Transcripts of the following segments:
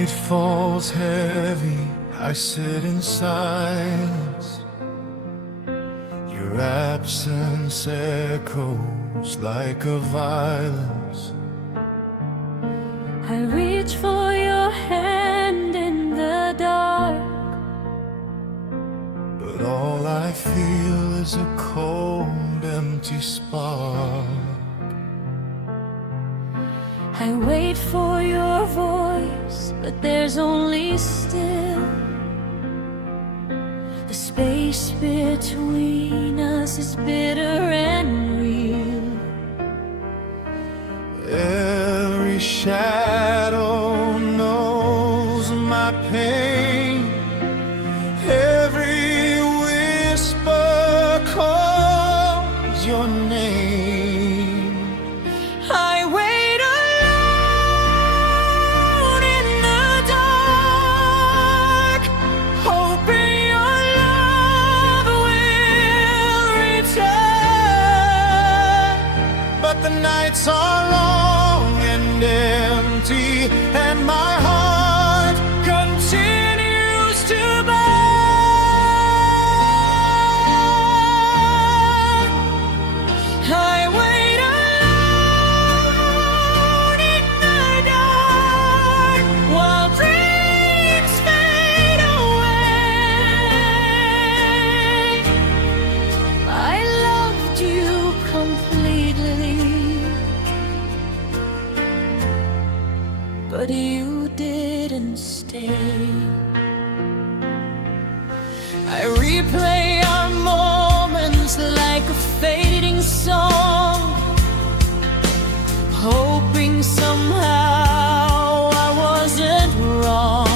night falls heavy, I sit in silence. Your absence echoes like a violence. I reach for your hand in the dark, but all I feel is a cold, empty spark. I wait for your voice, but there's only still. The space between us is bitter and real. Every shadow knows my pain. Every whisper calls your name. I wait alone in the dark, hoping your love will return. But the nights are long and empty, and my heart continues to burn. I wait alone in the dark while dreams fade away. I loved you completely, but you didn't stay. I replay our moments like a fading song, hoping somehow I wasn't wrong.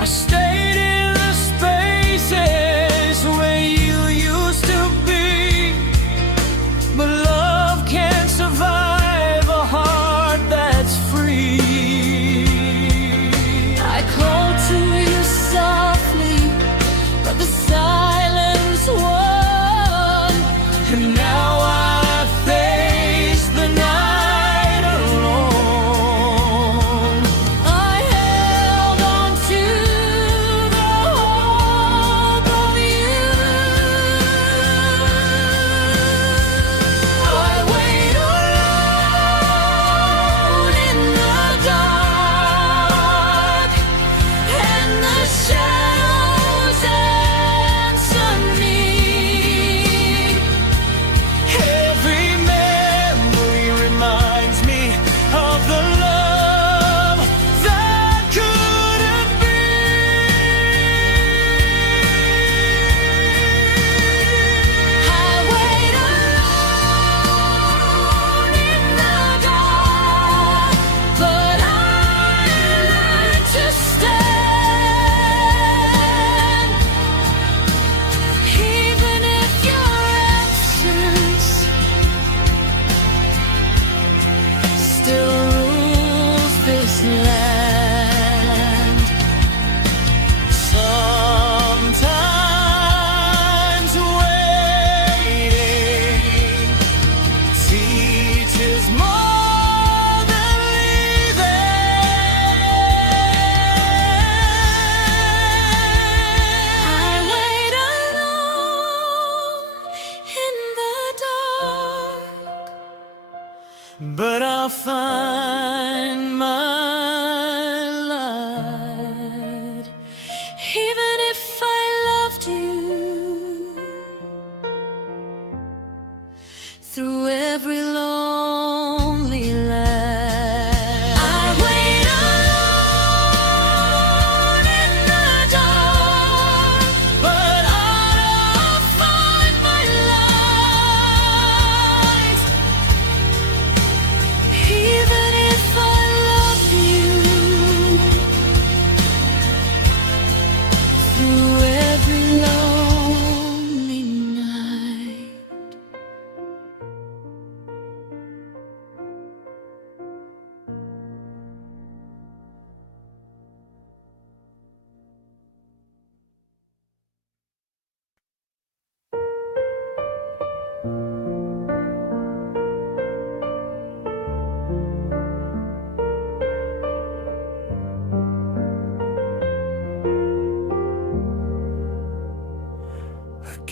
I stayed in the spaces where you used to be, but love can't survive a heart that's free. I called to you softly, but the silence won, and now I face the night alone. I held on to the hope of you. I wait alone in the dark, and the shadows answer me. Every memory reminds me of the love that couldn't be. I wait alone in the dark, but I learned to stand. Even if your absence still rules this land. Sometimes waiting teaches more than leaving. I wait alone in the dark, But I'll find my light. even if I loved you. Through every lonely land, I wait alone in the dark, but I'll find my light.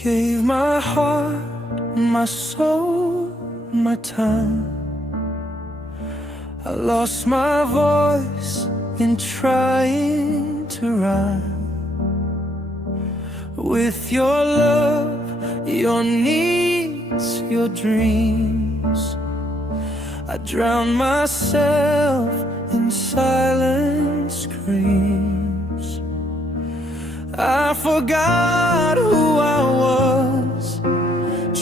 Gave my heart, my soul, my time. I lost my voice in trying to rhyme. With your love, your needs, your dreams, I drowned myself in silent screams. I forgot who I was,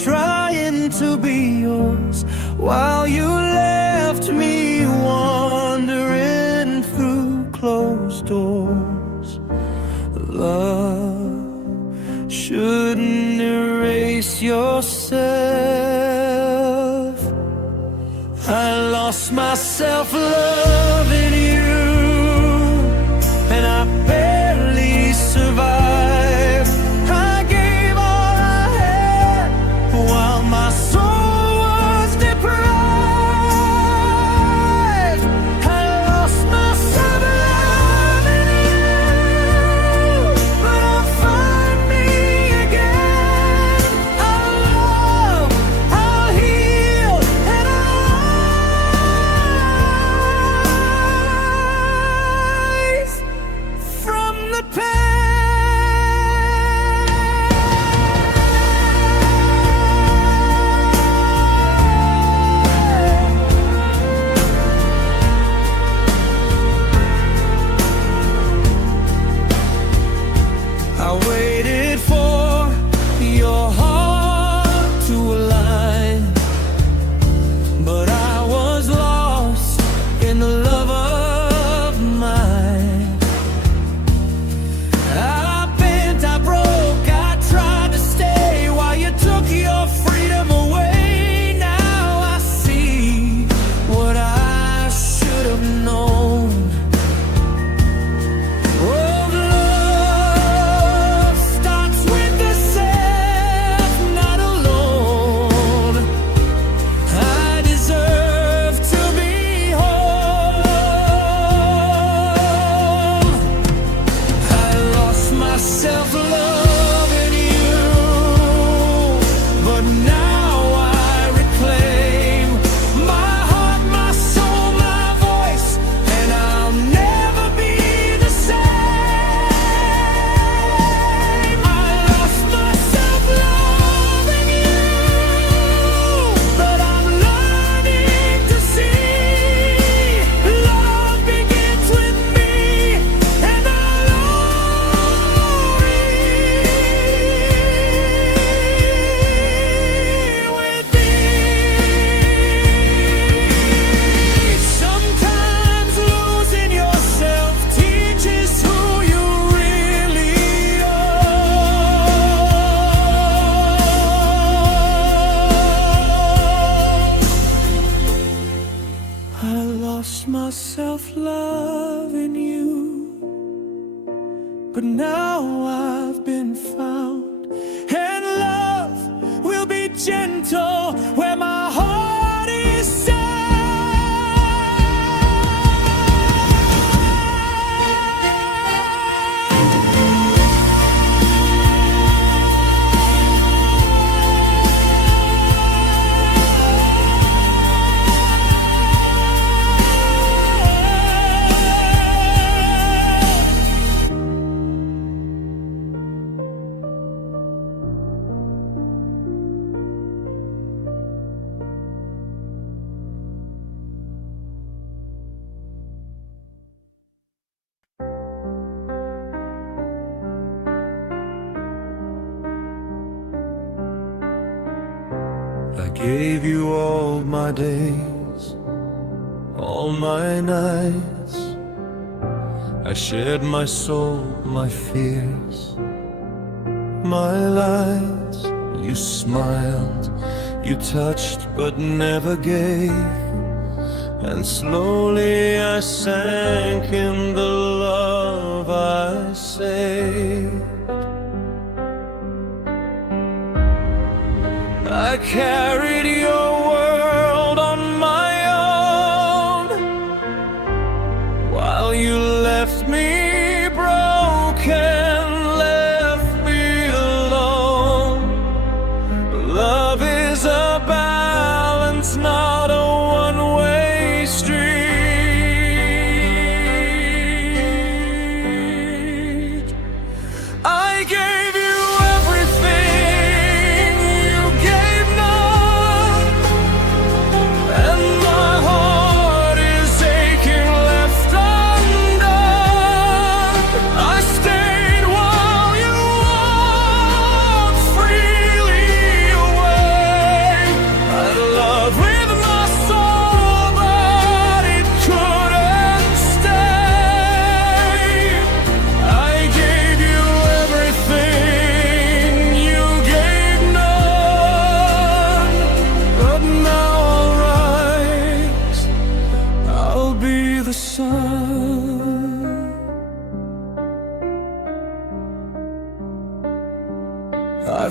trying to be yours, while you left me wandering through closed doors. Love shouldn't erase yourself. I lost myself loving you, and I barely survived. I gave all I had while my soul was deprived. I lost myself loving you, but I'll find me again. I'll love, I'll heal, and I'll rise from the pain. I waited for your heart to align, but I was lost in the love of mine. I bent, I broke, I tried to stay while you took your freedom away. Now I see what I should have known. Oh, love starts with the self, not alone. I deserve to be whole. I lost myself loving you, but now I reclaim my heart, my soul, my voice, and I'll never be the same. I lost myself loving you, but I'm learning to see love begins with me, and I'll always with me. Sometimes losing yourself teaches who you really are. I lost myself loving you, but now I've been found, and love will be gentle where my heart is sound. I gave you all my days, all my nights. I shared my soul, my fears, my lights. You smiled, you touched but never gave, and slowly I sank in the love I saved. I carried your world on my own, while you left me broken, left me alone.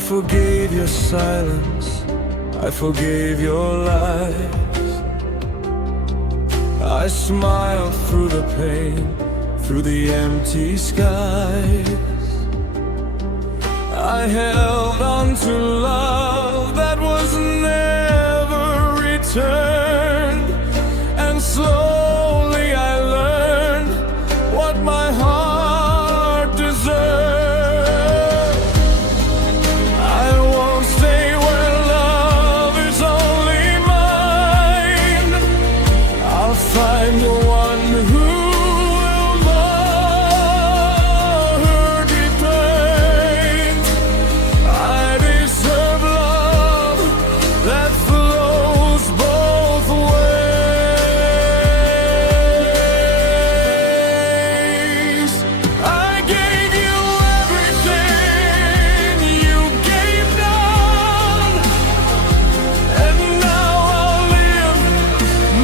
forgave your silence, I forgave your lies. I smiled through the pain, through the empty skies. I held on to love that was never returned, and slowly I learned what my heart deserved. I won't stay where love is only mine. I'll find the one who will more deeply. I deserve love that flows both ways. I gave you everything, you gave none, and now I'll live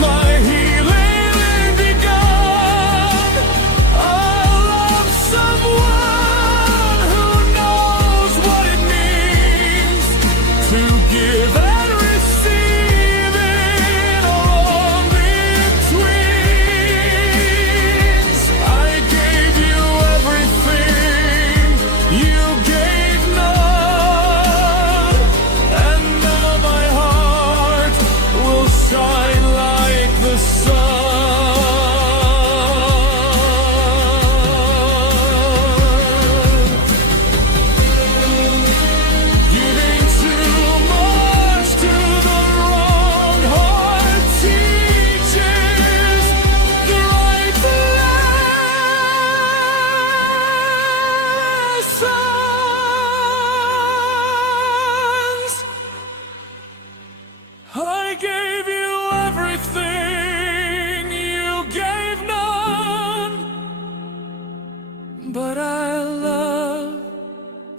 my healing begun. I'll love someone who knows what it means to give and receive it all between. I gave you everything, you gave none, and now my heart will shine like the sun. Giving too much to the wrong heart teaches the right lessons. I gave you everything, you gave none, but I love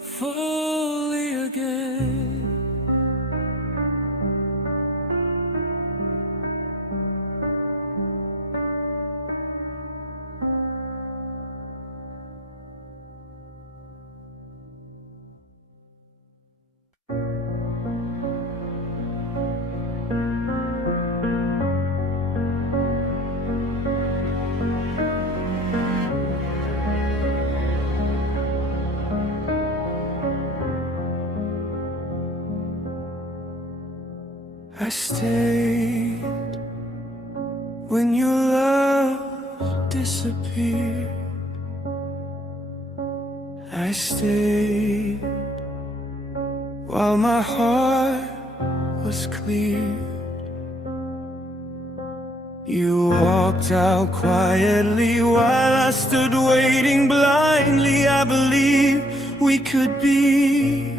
fully again. I stayed when your love disappeared. I stayed while my heart was clear. You walked out quietly while I stood waiting blindly. I believe we could be,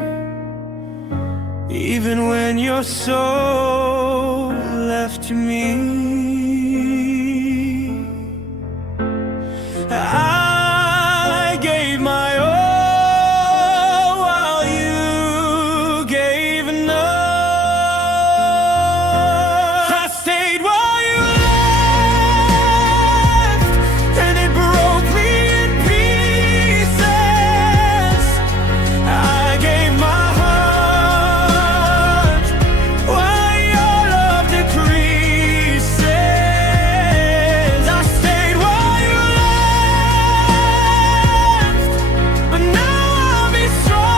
even when your soul left me. I gave my all while you gave none. I stayed while you left, and it broke me in pieces. I gave my heart while your love decreases. I stayed while you left, but now I'll be strong.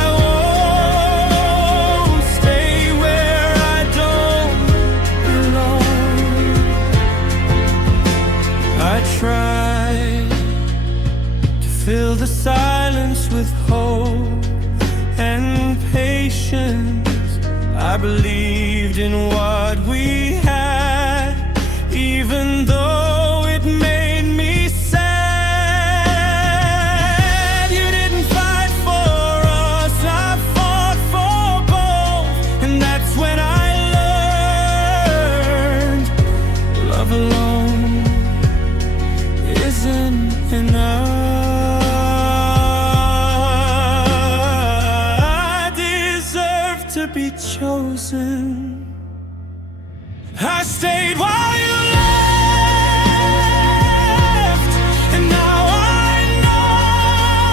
I won't stay where I don't belong. I tried to fill the silence with hope and patience. I believed in what we had, even though it made me sad. You didn't fight for us, I fought for both, and that's when I learned love alone isn't enough. I deserve to be chosen. I stayed while you left, and now I know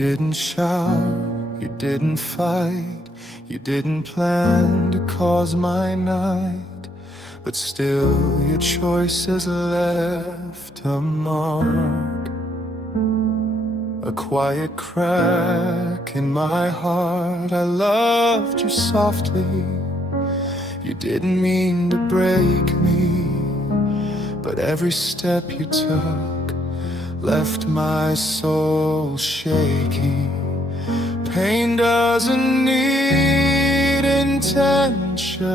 didn't shout, you didn't fight, you didn't plan to cause my night, but still your choices left a mark. A quiet crack in my heart. I loved you softly. You didn't mean to break me, but every step you took left my soul shaky. Pain doesn't need intention.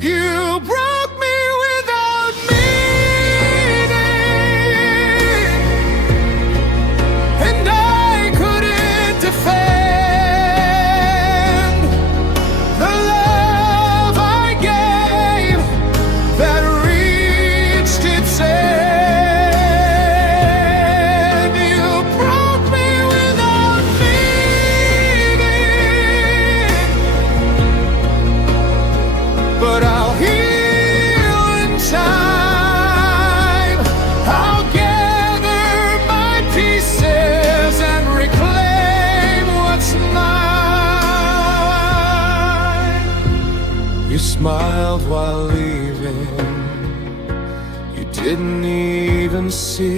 You broke me without meaning, and I couldn't defend the love I gave that reached its end. You broke me without meaning, but I'll heal in time. I'll gather my pieces and reclaim what's mine. You smiled while leaving. You didn't even see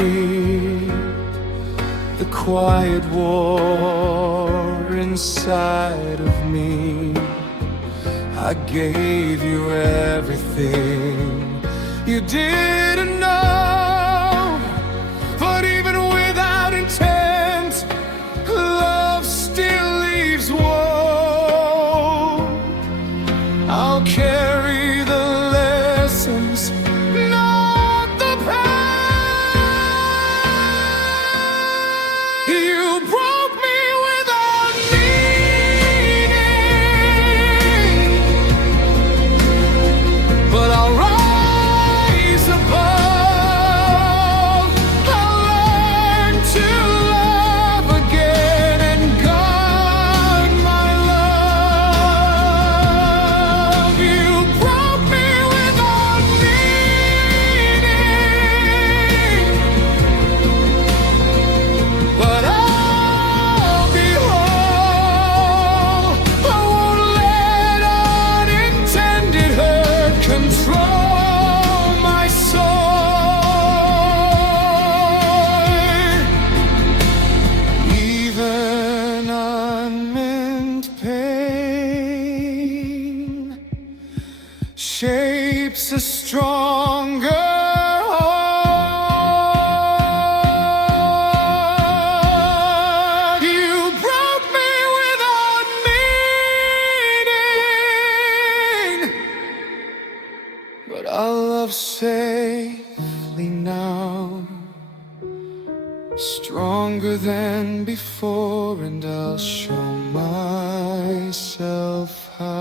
the quiet war inside of me. I gave you everything you didn't know, but even without intent, love still leaves woe. I'll carry the lessons, not the past. You broke me without meaning, but I'll rise above. I'll learn to love again and guard my love. You broke me without meaning, but I'll be whole. I won't let unintended hurt control my soul. Even unmeant pain shapes a stronger heart. You broke me without meaning, but I'll love safely now, stronger than before, and I'll show myself how.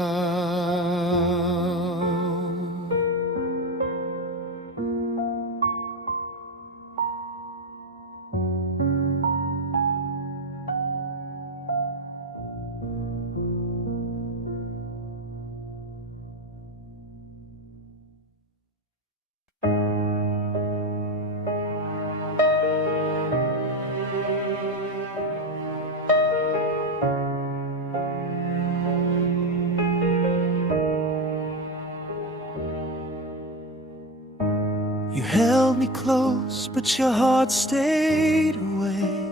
You held me close, but your heart stayed away.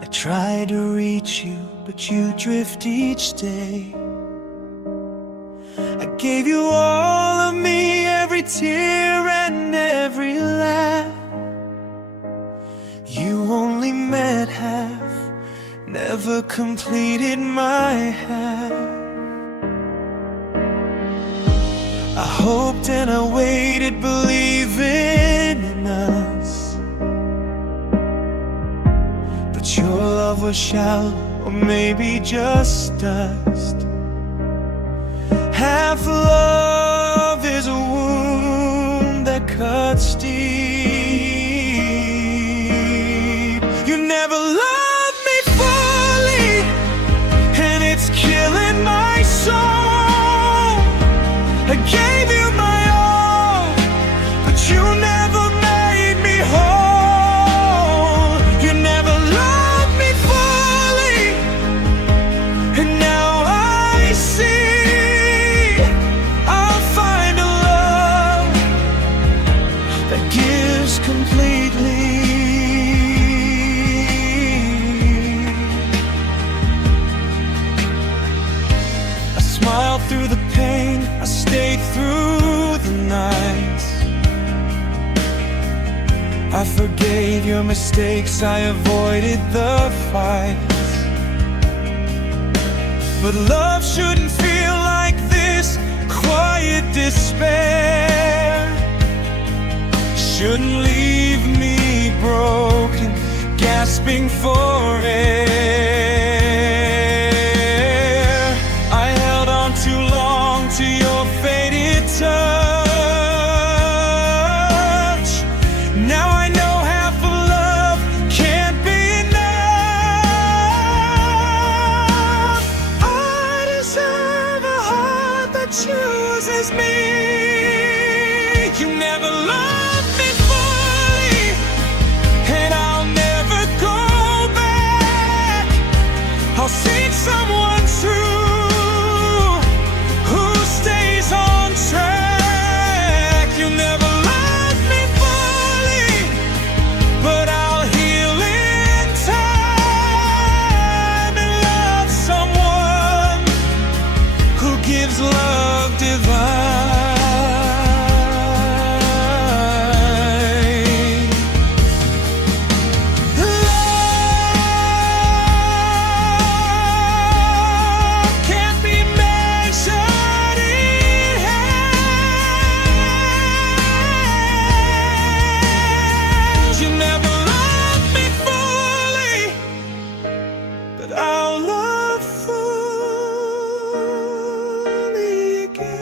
I tried to reach you, but you drift each day. I gave you all of me, every tear and every laugh. You only met half, never completed my half. I hoped and I waited, believing in us, but your love was shallow, or maybe just dust. Half love is a wound that cuts deep. You never loved me fully, and it's killing my soul. I gave you my all, tears completely. I smiled through the pain, I stayed through the nights. I forgave your mistakes, I avoided the fights. But love shouldn't feel like this, quiet despair shouldn't leave me broken, gasping for air. I held on too long to your faded touch. Now I know half of love can't be enough. I deserve a heart that chooses me. You never loved me fully, and I'll never go back. I'll seek someone true who stays on track. You never loved me fully, but I'll heal in time and love someone who gives love divine. Love can't be measured in hands. You never loved me fully, but I'll love fully again.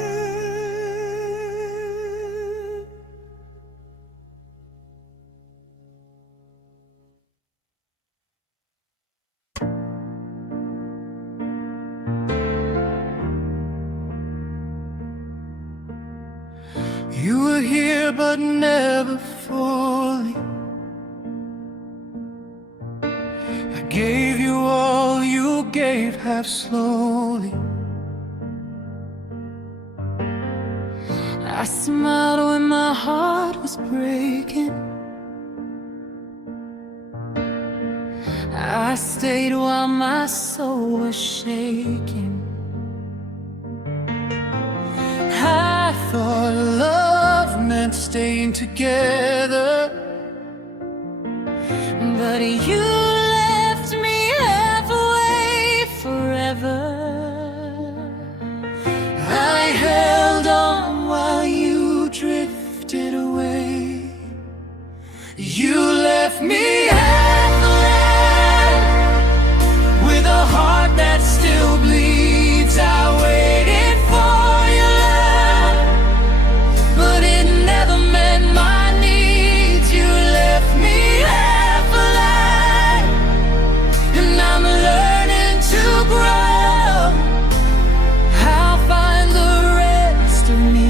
You were here but never fully. I gave you all, you gave half slowly. I smiled when my heart was breaking. I stayed while my soul was shaking. I thought love meant staying together, But you left me halfway forever. I held on while you drifted away. You left me half-alive, with a heart that still bleeds. I waited for your love, but it never met my needs. You left me half-alive, and I'm learning to grow. I'll find the rest of me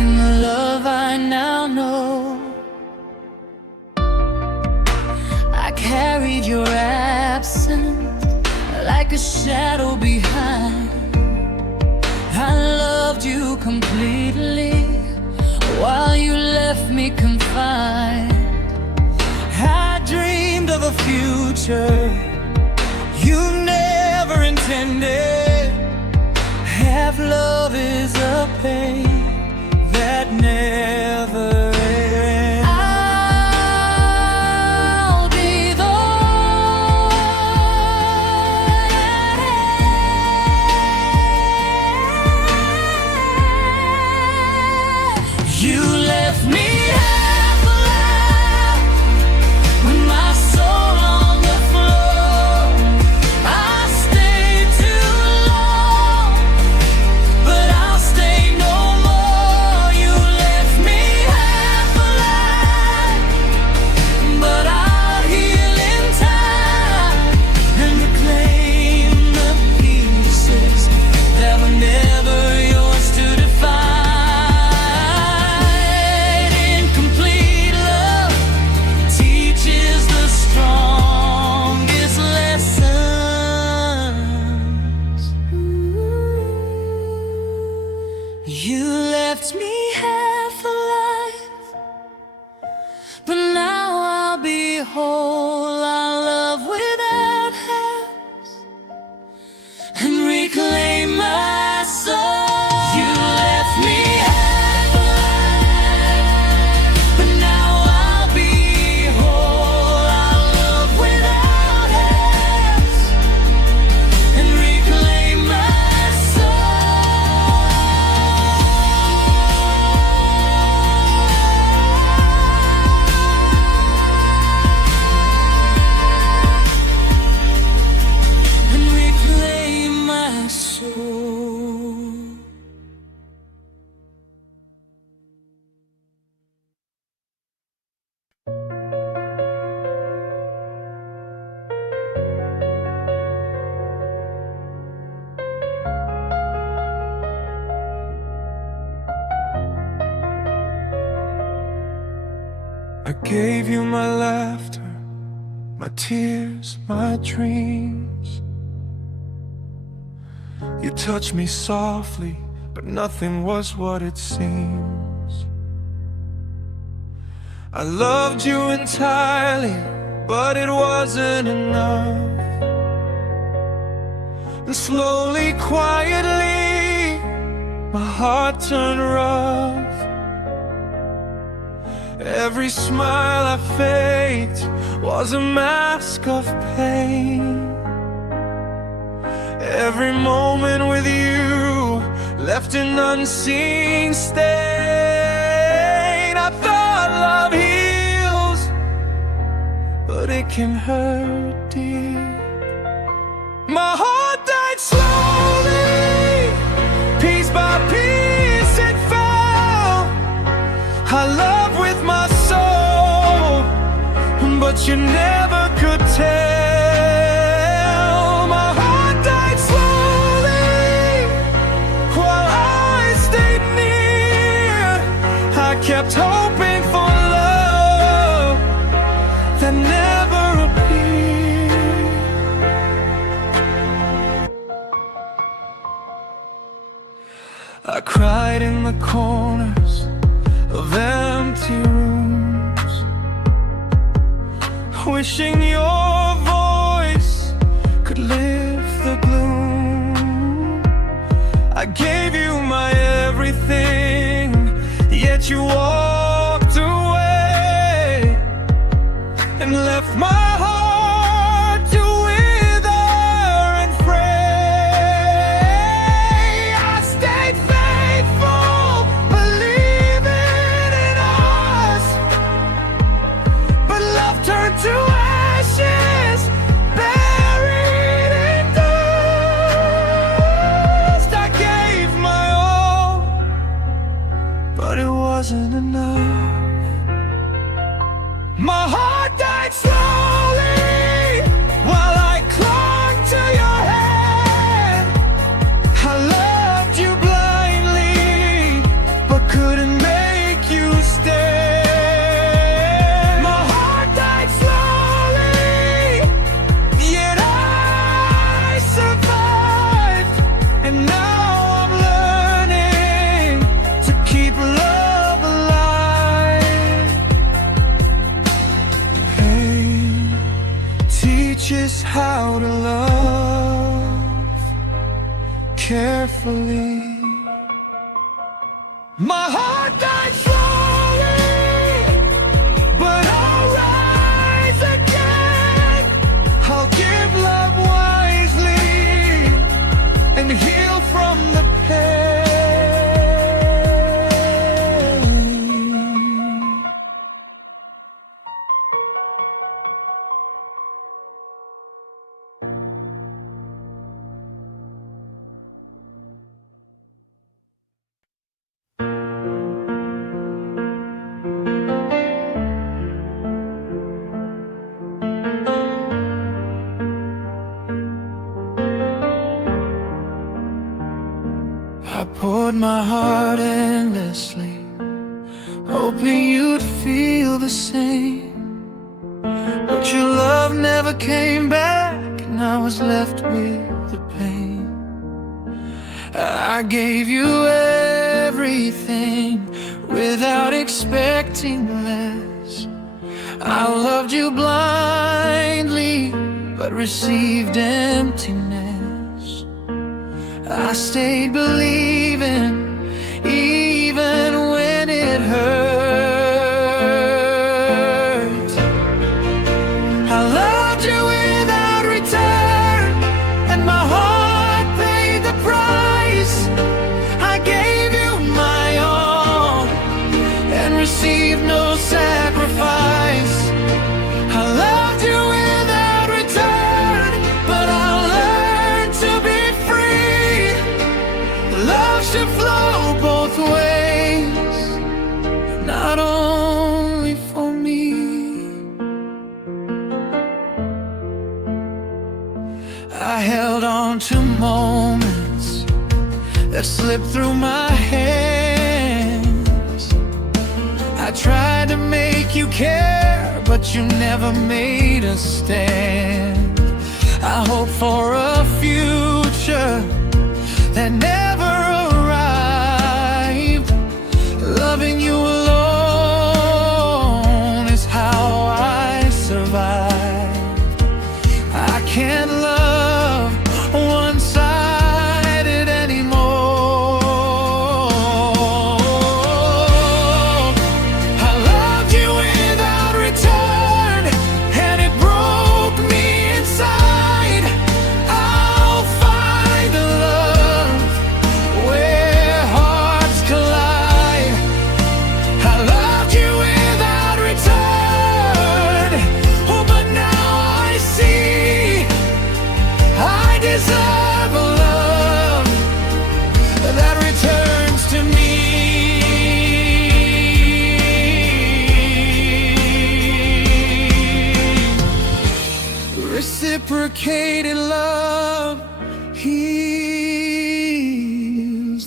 in the love I now know. I carried your absence like a shadow behind. I loved you completely while you left me confined. I dreamed of a future you never intended. Half love is a pain that never ends. I'll be the one. You left me half-alive, with my soul on the floor. I stayed too long, but I'll stay no more. You left me half-alive. whole our love without hands and reclaim my soul. You left me half-blind, but now I'll be whole. Our love without hands and reclaim my soul. And reclaim my soul. I gave you my laughter, my tears, my dreams. You touched me softly, but nothing was what it seems. I loved you entirely, but it wasn't enough. And slowly, quietly, my heart turned rough. Every smile I faked was a mask of pain. Every moment with you left an unseen stain. I thought love heals, but it can hurt deep. My heart died slowly, piece by piece it fell. I love with my soul, but you never could tell. My heart died slowly while I stayed near. I kept hoping for love that never appeared. I cried in the corners of empty rooms, wishing your voice could lift the gloom. I gave you my everything, yet you walked away and left my heart to wither and fray. I stayed faithful, believing in us, but love turned to ashes, buried in dust. I gave my all, but it wasn't enough. My heart died slowly while I clung to your hand. I loved you blindly, but couldn't make you stay. My heart died slowly, yet I survived. And now I'm learning to keep love alive. Pain teaches how to love carefully. My heart died slowly, but I'll rise again. I'll give love wisely and heal from the pain. I poured my heart endlessly, hoping you'd feel the same. But your love never came back, and I was left with the pain. I gave you everything without expecting less. I loved you blindly, but received emptiness. I stayed believing, even when it hurt. I loved you without return, and my heart paid the price. I gave you my all and received no sacrifice. I loved you without return, but I learned to be free. Love should flow both ways, not only for me. I held on to moments that slipped through my hands. I tried to make you care, but you never made a stand. I hoped for a future that never arrived. Loving you alone is how I survived. I can't love one-sided anymore. I loved you without return, and it broke me inside. I'll find the love where hearts collide. I loved you without return, oh, but now I see I deserve a love that returns to me. Reciprocated love heals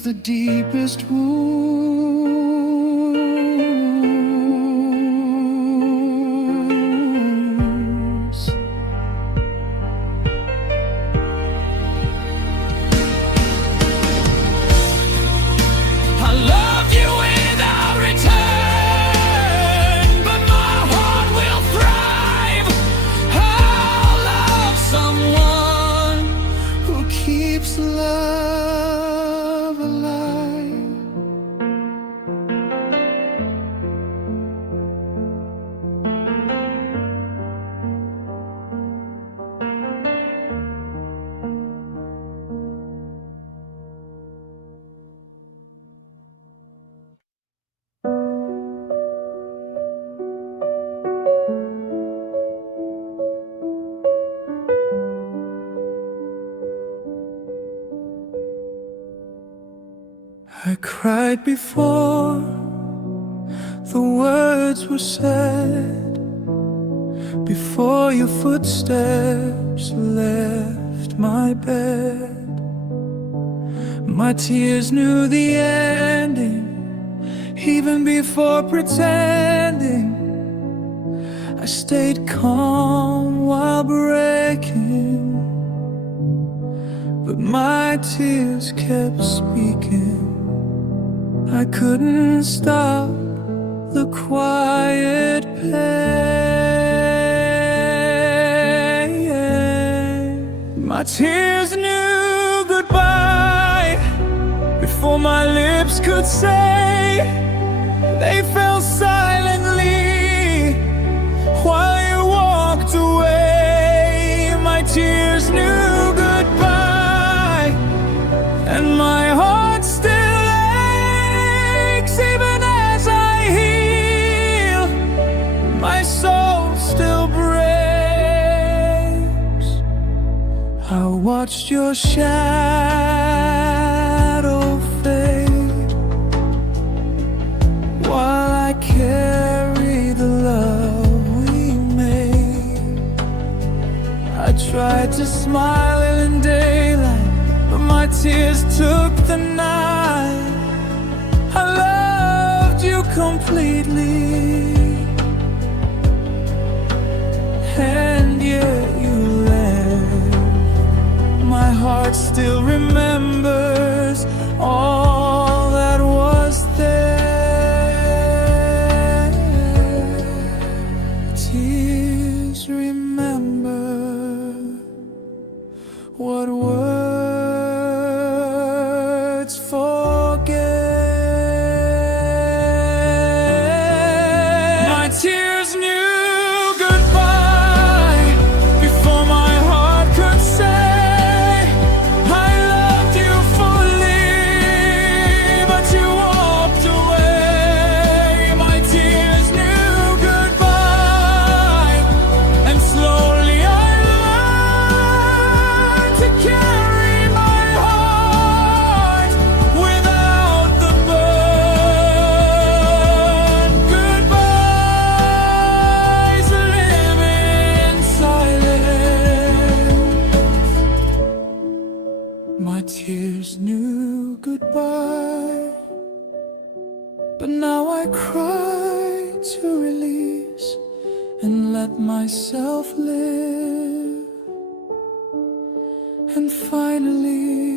the deepest wounds. I loved you without return, but my heart will thrive. I'll love someone who keeps love alive. I cried before the words were said, before your footsteps left my bed. My tears knew the ending, even before pretending. I stayed calm while breaking, but my tears kept speaking. I couldn't stop the quiet pain. My tears knew goodbye before my lips could say. They fell silently while you walked away. My tears knew goodbye, and my heart still aches. Even as I heal, my soul still breaks. I watched your shadow fade while I carry the love we made. I tried to smile in daylight, but my tears took the night. I loved you completely, and yet you left. My heart still remembers all that was there. tears remember what words forget. My tears knew goodbye before my heart could say I loved you fully, but you walked away. My tears knew goodbye, and slowly I learned to carry my heart without the burn. Goodbyes live in silence. My tears knew goodbye, but now I cry to release and let myself live. And finally